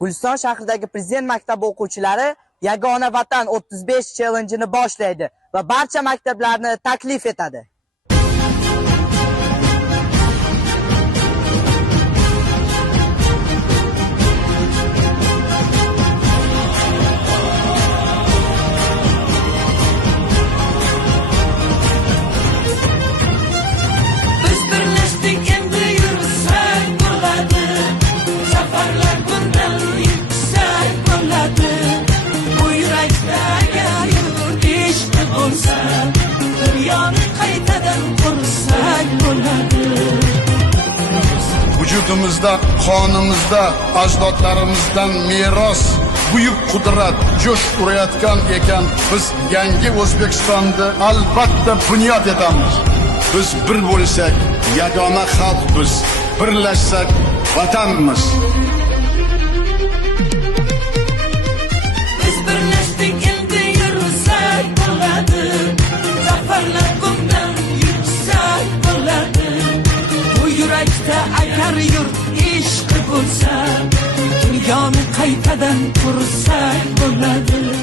Guliston shahridagi Prezident maktabi o'quvchilari Yagona Vatan 35 challenge'ini boshlaydi va barcha maktablarni taklif etadi. Vücudumuzda, qonimizda ajdodlarimizdan meros buyuk qudrat jo'sh urayotgan ekan. Biz yangi O'zbekistonni albatta bunyod etamiz. Biz bir bo'lsak, yagona xalqmiz. Birlashsak, vatanmiz. Biz birlashdik, endi yursak bo'ladi. Zafarlar bundan yuksak bo'ladi. Bu yurakda agar yurt ishqi bo'lsa, dunyoni qaytadan qursak bo'ladi.